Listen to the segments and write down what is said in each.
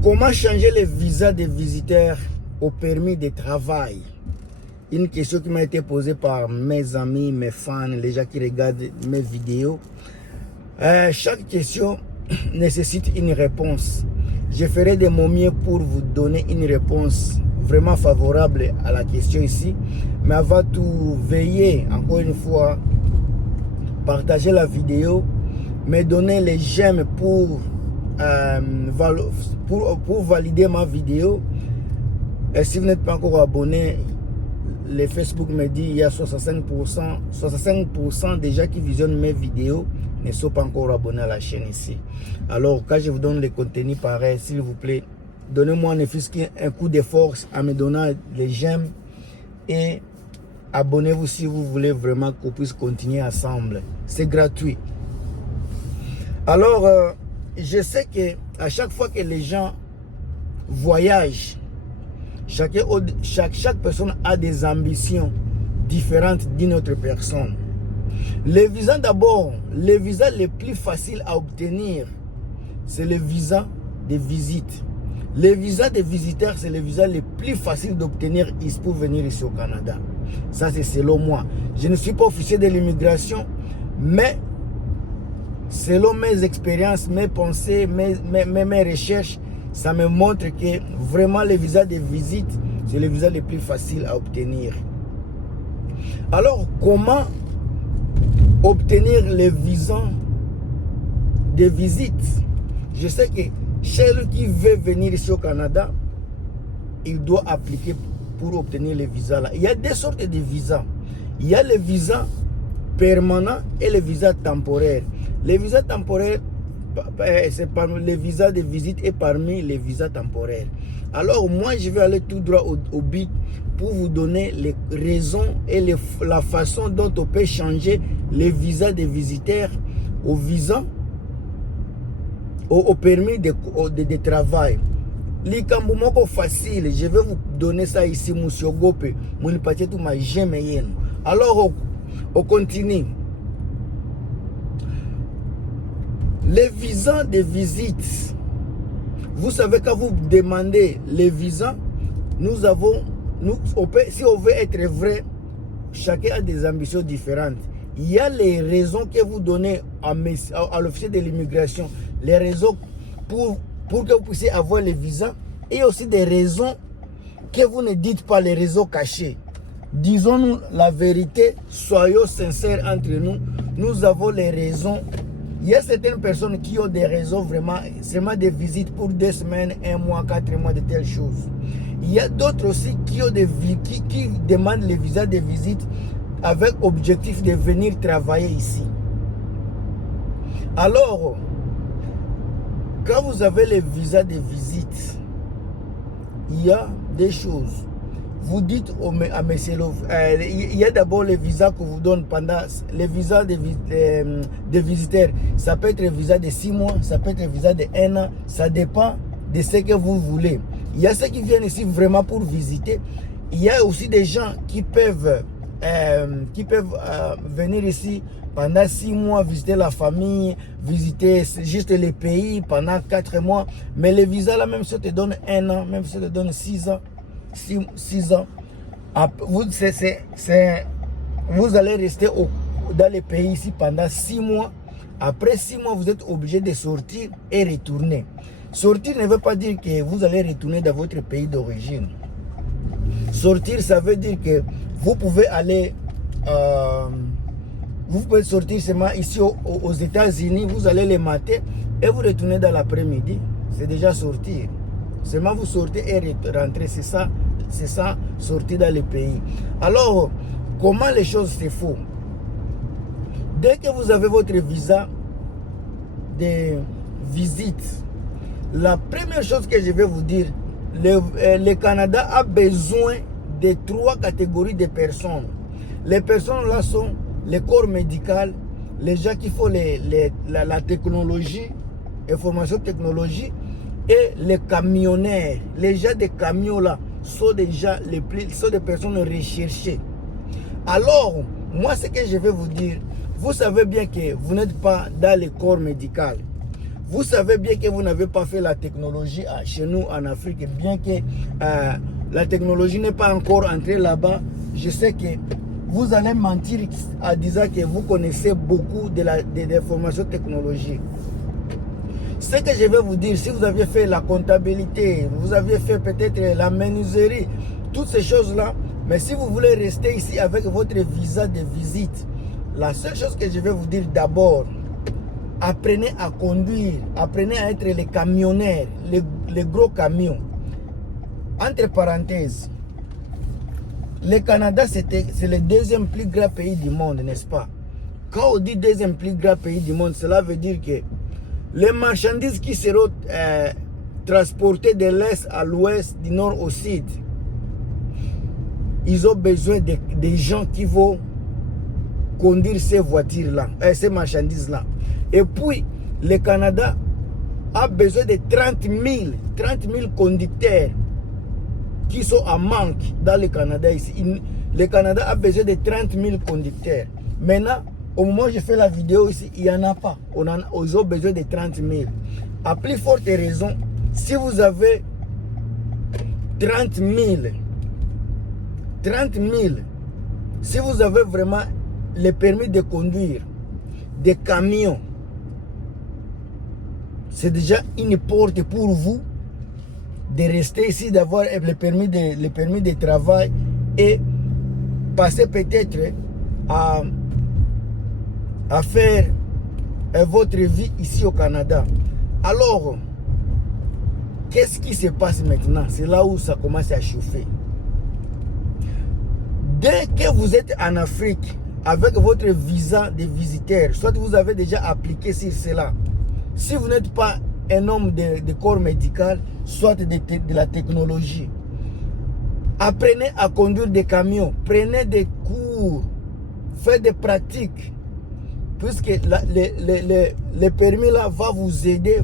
Comment changer les visas des visiteurs au permis de travail? Une question qui m'a été posée par mes amis, mes fans, les gens qui regardent mes vidéos. Chaque question nécessite une réponse. Je ferai de mon mieux pour vous donner une réponse vraiment favorable à la question ici. Mais avant tout, veillez encore une fois, partager la vidéo, me donner les j'aime pour valider ma vidéo. Et si vous n'êtes pas encore abonné, le Facebook me dit il y a 65% des gens qui visionnent mes vidéos ne sont pas encore abonnés à la chaîne ici. Alors quand je vous donne les contenus pareils, s'il vous plaît, donnez-moi un coup de force en me donnant les j'aime et abonnez-vous si vous voulez vraiment qu'on puisse continuer ensemble. C'est gratuit. Alors, je sais que à chaque fois que les gens voyagent, chaque personne a des ambitions différentes d'une autre personne. Les visas d'abord, les visas les plus faciles à obtenir, c'est les visas de visite. Les visas de visiteurs, c'est les visas les plus faciles d'obtenir pour venir ici au Canada. Ça, c'est selon moi. Je ne suis pas officier de l'immigration, mais selon mes expériences, mes pensées, mes recherches, ça me montre que vraiment les visas de visite, c'est les visas les plus faciles à obtenir. Alors, comment obtenir les visas de visite? Je sais que celui qui veut venir ici au Canada, il doit appliquer pour obtenir les visas là. Il y a deux sortes de visas. Il y a les visas permanents et les visas temporaires. Les visas temporaires, c'est parmi les visas de visite et parmi les visas temporaires. Alors moi, je vais aller tout droit au but pour vous donner les raisons et la façon dont on peut changer les visas de visiteurs au visa, au permis de travail. L'ikambumoko facile, je vais vous donner ça ici, monsieur Gope. Alors, on continue. Les visas de visite. Vous savez, quand vous demandez les visas, si on veut être vrai, chacun a des ambitions différentes. Il y a les raisons que vous donnez à l'officier de l'immigration, les raisons pour que vous puissiez avoir les visas, et aussi des raisons que vous ne dites pas, les raisons cachées. Disons-nous la vérité, soyons sincères entre nous, nous avons les raisons. Il y a certaines personnes qui ont des raisons vraiment, seulement des visites pour 2 semaines, 1 mois, 4 mois, de telles choses. Il y a d'autres aussi qui demandent les visas de visite avec objectif de venir travailler ici. Alors, quand vous avez les visas de visite, il y a des choses. Vous dites à monsieur, il y a d'abord les visas que vous donne pendant les visas de visiteurs. Ça peut être un visa de 6 mois, ça peut être un visa de 1 an, ça dépend de ce que vous voulez. Il y a ceux qui viennent ici vraiment pour visiter. Il y a aussi des gens qui peuvent venir ici pendant 6 mois, visiter la famille, visiter juste les pays pendant 4 mois. Mais les visas là, même si on te donne 1 an, même si on te donne 6 ans, 6 ans, vous allez rester dans les pays ici pendant 6 mois. Après 6 mois, vous êtes obligé de sortir et retourner. Sortir ne veut pas dire que vous allez retourner dans votre pays d'origine. Sortir, ça veut dire que vous pouvez aller, vous pouvez sortir seulement ici aux États-Unis, vous allez le matin et vous retournez dans l'après-midi. C'est déjà sortir. Seulement vous sortez et rentrez, c'est ça, sortir dans le pays. Alors, comment les choses se font? Dès que vous avez votre visa de visite, la première chose que je vais vous dire, le Canada a besoin de 3 catégories de personnes. Les personnes là sont le corps médical, les gens qui font la technologie, information technologie, et les camionneurs. Les gens des camions là sont des personnes recherchées. Alors, moi ce que je vais vous dire, vous savez bien que vous n'êtes pas dans le corps médical. Vous savez bien que vous n'avez pas fait la technologie chez nous en Afrique, bien que la technologie n'est pas encore entrée là-bas. Je sais que vous allez mentir en disant que vous connaissez beaucoup des formations technologiques. Ce que je vais vous dire, si vous aviez fait la comptabilité, vous aviez fait peut-être la menuiserie, toutes ces choses-là, mais si vous voulez rester ici avec votre visa de visite, la seule chose que je vais vous dire d'abord, apprenez à conduire, apprenez à être les camionneurs, les gros camions. Entre parenthèses, le Canada, c'est le deuxième plus grand pays du monde, n'est-ce pas? Quand on dit deuxième plus grand pays du monde, cela veut dire que les marchandises qui seront transportées de l'Est à l'Ouest, du Nord au Sud, ils ont besoin des gens qui vont conduire ces voitures-là, ces marchandises-là. Et puis, le Canada a besoin de 30 000 conducteurs qui sont en manque dans le Canada ici. Le Canada a besoin de 30 000 conducteurs. Maintenant, au moment où je fais la vidéo ici, il n'y en a pas. Ils ont besoin de 30 000. À plus forte raison, si vous avez 30 000, si vous avez vraiment le permis de conduire des camions, c'est déjà une porte pour vous de rester ici, d'avoir le permis de travail et passer peut-être à faire votre vie ici au Canada. Alors, qu'est-ce qui se passe maintenant? C'est là où ça commence à chauffer. Dès que vous êtes en Afrique, avec votre visa de visiteur, soit vous avez déjà appliqué sur cela. Si vous n'êtes pas un homme de corps médical, soit de la technologie, apprenez à conduire des camions, prenez des cours, faites des pratiques, puisque le permis là va vous aider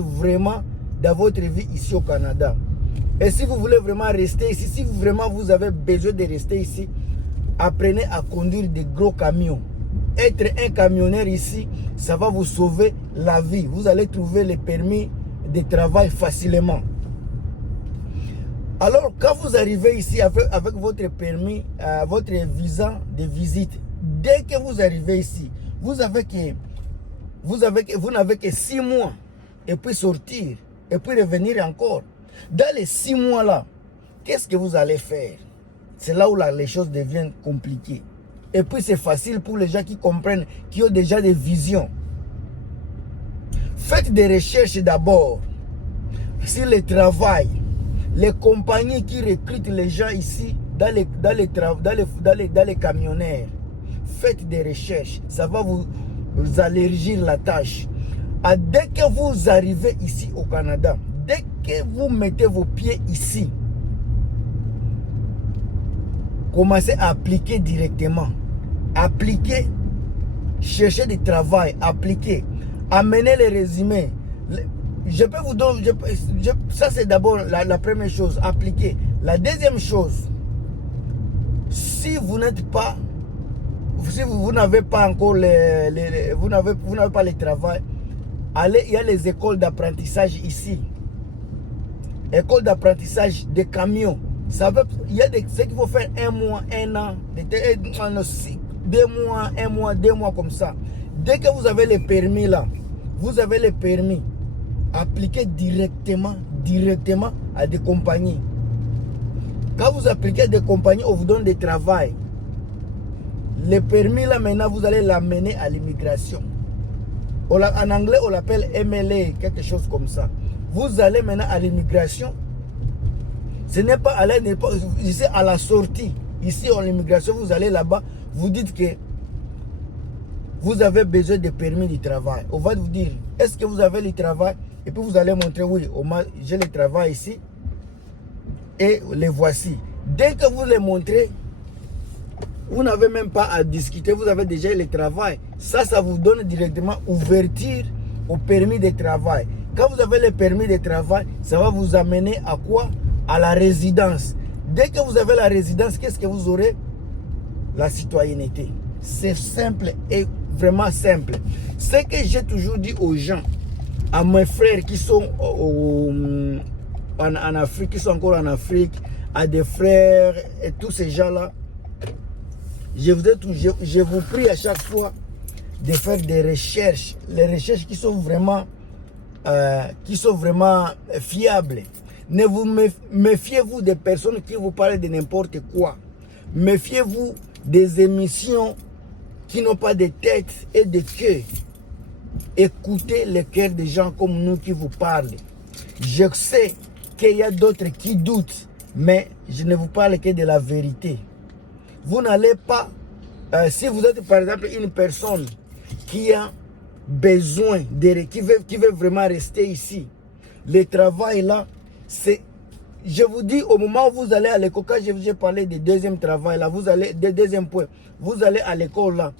vraiment dans votre vie ici au Canada. Et si vous voulez vraiment rester ici, si vous avez besoin de rester ici, apprenez à conduire des gros camions. Être un camionneur ici, ça va vous sauver la vie. Vous allez trouver le permis de travail facilement. Alors, quand vous arrivez ici avec votre permis, votre visa de visite, dès que vous arrivez ici, vous n'avez que 6 mois et puis sortir et puis revenir encore. Dans les 6 mois là, qu'est-ce que vous allez faire? C'est là où les choses deviennent compliquées. Et puis c'est facile pour les gens qui comprennent, qui ont déjà des visions. Faites des recherches d'abord sur le travail. Les compagnies qui recrutent les gens ici dans les camionneurs. Faites des recherches. Ça va vous allergir la tâche. Dès que vous arrivez ici au Canada, dès que vous mettez vos pieds ici, commencez à appliquer directement. Appliquer, chercher du travail, appliquer, amener les résumés. Je peux vous donner, ça c'est d'abord la première chose, appliquer. La deuxième chose, si vous n'êtes pas, si vous n'avez pas encore vous n'avez pas le travail, allez, il y a les écoles d'apprentissage ici. École d'apprentissage de camions. Il y a ce qu'il faut faire 1 mois, 1 an, 2 mois, 1 mois, 2 mois comme ça. Dès que vous avez le permis là, vous avez le permis, appliquez directement à des compagnies. Quand vous appliquez à des compagnies, on vous donne du travail. Le permis là maintenant, vous allez l'amener à l'immigration. En anglais, on l'appelle MLA, quelque chose comme ça. Vous allez maintenant à l'immigration. Ce n'est pas ici à la sortie. Ici en immigration, vous allez là-bas, vous dites que vous avez besoin de permis de travail. On va vous dire, est-ce que vous avez le travail? Et puis vous allez montrer, oui, j'ai le travail ici. Et les voici. Dès que vous les montrez, vous n'avez même pas à discuter, vous avez déjà le travail. Ça vous donne directement ouverture au permis de travail. Quand vous avez le permis de travail, ça va vous amener à quoi? À la résidence. Dès que vous avez la résidence, qu'est-ce que vous aurez? La citoyenneté. C'est simple et vraiment simple. Ce que j'ai toujours dit aux gens, à mes frères qui sont en Afrique, qui sont encore en Afrique, à des frères et tous ces gens-là, je vous prie à chaque fois de faire des recherches, les recherches qui sont vraiment fiables. Ne vous méfiez-vous des personnes qui vous parlent de n'importe quoi. Méfiez-vous des émissions qui n'ont pas de tête et de cœur. Écoutez le cœur des gens comme nous qui vous parlent. Je sais qu'il y a d'autres qui doutent, mais je ne vous parle que de la vérité. Vous n'allez pas, si vous êtes par exemple une personne qui a besoin, qui veut vraiment rester ici, le travail là, c'est, je vous dis, au moment où vous allez à l'école, quand je vous ai parlé du deuxième travail là, deuxième point, vous allez à l'école là,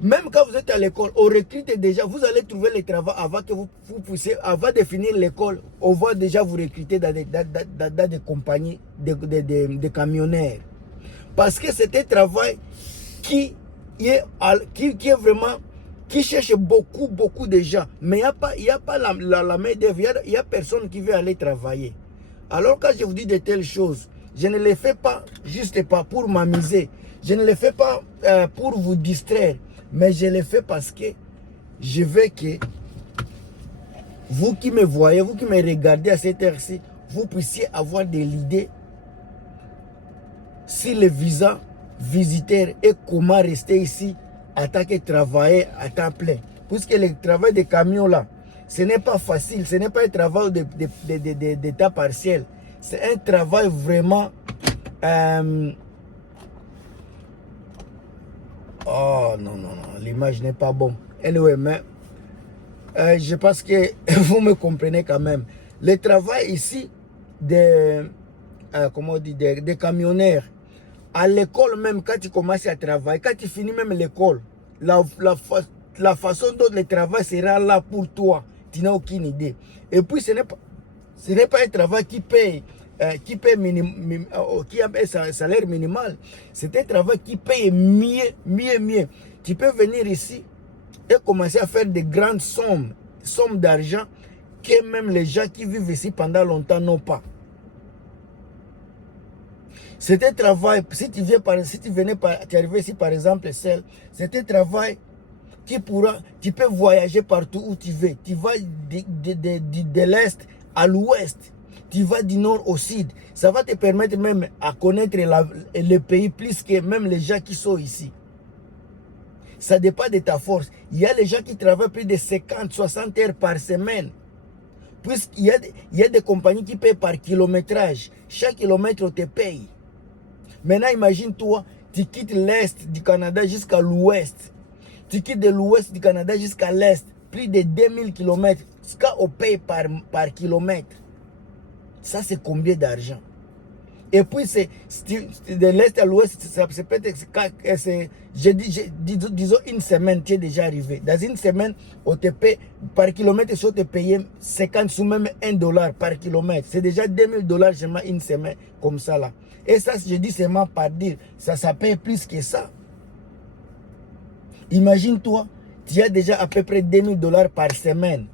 même quand vous êtes à l'école, on recrute déjà, vous allez trouver le travail avant que vous puissiez, avant de finir l'école, on va déjà vous recruter dans des compagnies de camionneurs. Parce que c'est un travail qui est vraiment, qui cherche beaucoup de gens. Mais il n'y a pas la main d'œuvre, il n'y a personne qui veut aller travailler. Alors quand je vous dis de telles choses, je ne les fais pas juste pas pour m'amuser. Je ne les fais pas pour vous distraire. Mais je les fais parce que je veux que vous qui me voyez, vous qui me regardez à cette heure-ci, vous puissiez avoir de l'idée si le visa visiteur et comment rester ici en tant que travailler à temps plein. Puisque le travail de camion là, ce n'est pas facile, ce n'est pas un travail de temps partiel. C'est un travail vraiment... oh non, l'image n'est pas bonne. Anyway, mais je pense que vous me comprenez quand même. Le travail ici comment on dit, des camionneurs, à l'école même, quand tu commences à travailler, quand tu finis même l'école, la façon dont le travail sera là pour toi, tu n'as aucune idée. Et puis ce n'est pas un travail qui paye, qui a un salaire minimal. C'est un travail qui paye mieux. Tu peux venir ici et commencer à faire de grandes sommes d'argent que même les gens qui vivent ici pendant longtemps n'ont pas. C'est un travail, si tu arrives ici par exemple seul, c'est un travail tu peux voyager partout où tu veux. Tu vas de l'Est à l'Ouest. Tu vas du Nord au Sud. Ça va te permettre même à connaître le pays plus que même les gens qui sont ici. Ça dépend de ta force. Il y a les gens qui travaillent plus de 50, 60 heures par semaine. Puisqu'il y a des compagnies qui payent par kilométrage. Chaque kilomètre, on te paye. Maintenant, imagine-toi, tu quittes l'Est du Canada jusqu'à l'Ouest. Tu quittes de l'Ouest du Canada jusqu'à l'Est. Plus de 2000 km. Ce qu'on paye par kilomètre. Ça, c'est combien d'argent? Et puis, de l'Est à l'Ouest, ça peut être, disons une semaine, tu es déjà arrivé. Dans une semaine, on te paye, par kilomètre, si on te paye 50 sous même $1 par kilomètre. C'est déjà $2000 seulement une semaine, comme ça là. Et ça, je dis seulement par dire, ça paye plus que ça. Imagine-toi, tu as déjà à peu près $2000 par semaine.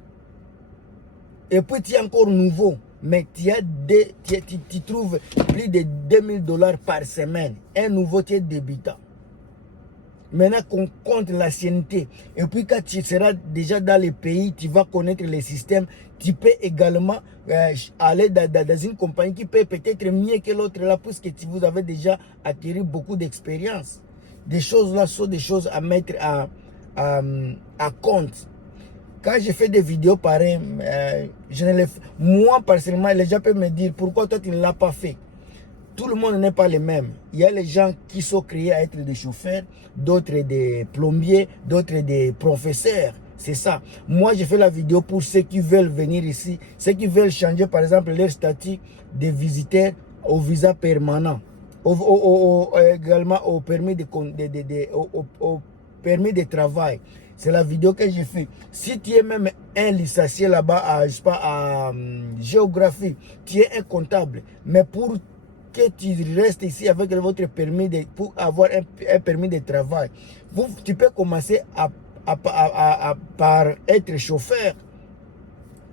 Et puis, tu es encore nouveau. Mais tu trouves plus de $2000 par semaine. Un nouveau, tu es débutant. Maintenant qu'on compte l'ancienneté. Et puis quand tu seras déjà dans le pays, tu vas connaître les systèmes. Tu peux également aller dans une compagnie qui peut peut-être mieux que l'autre là, puisque vous avez déjà acquis beaucoup d'expérience. Des choses là sont des choses à mettre à compte. Quand je fais des vidéos pareilles, moi personnellement, les gens peuvent me dire pourquoi toi tu ne l'as pas fait. Tout le monde n'est pas le même. Il y a les gens qui sont créés à être des chauffeurs, d'autres des plombiers, d'autres des professeurs. C'est ça. Moi, je fais la vidéo pour ceux qui veulent venir ici, ceux qui veulent changer par exemple leur statut de visiteur au visa permanent, également au permis au permis de travail. C'est la vidéo que j'ai fait. Si tu es même un licencié là-bas, je sais pas, à géographie, tu es un comptable. Mais pour que tu restes ici avec votre permis, pour avoir un permis de travail, tu peux commencer par être chauffeur.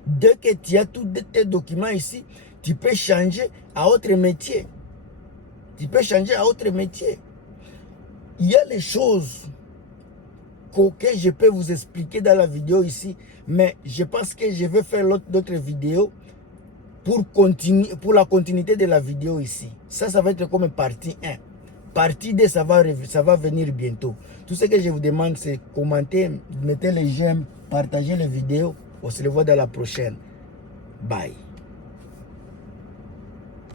Dès que tu as tous tes documents ici, tu peux changer à autre métier. Tu peux changer à autre métier. Il y a les choses que je peux vous expliquer dans la vidéo ici, mais je pense que je vais faire d'autres vidéos pour la continuité de la vidéo ici. Ça va être comme partie 1. Partie 2, ça va venir bientôt. Tout ce que je vous demande, c'est commenter, mettez les j'aime, partagez les vidéos. On se revoit dans la prochaine. Bye.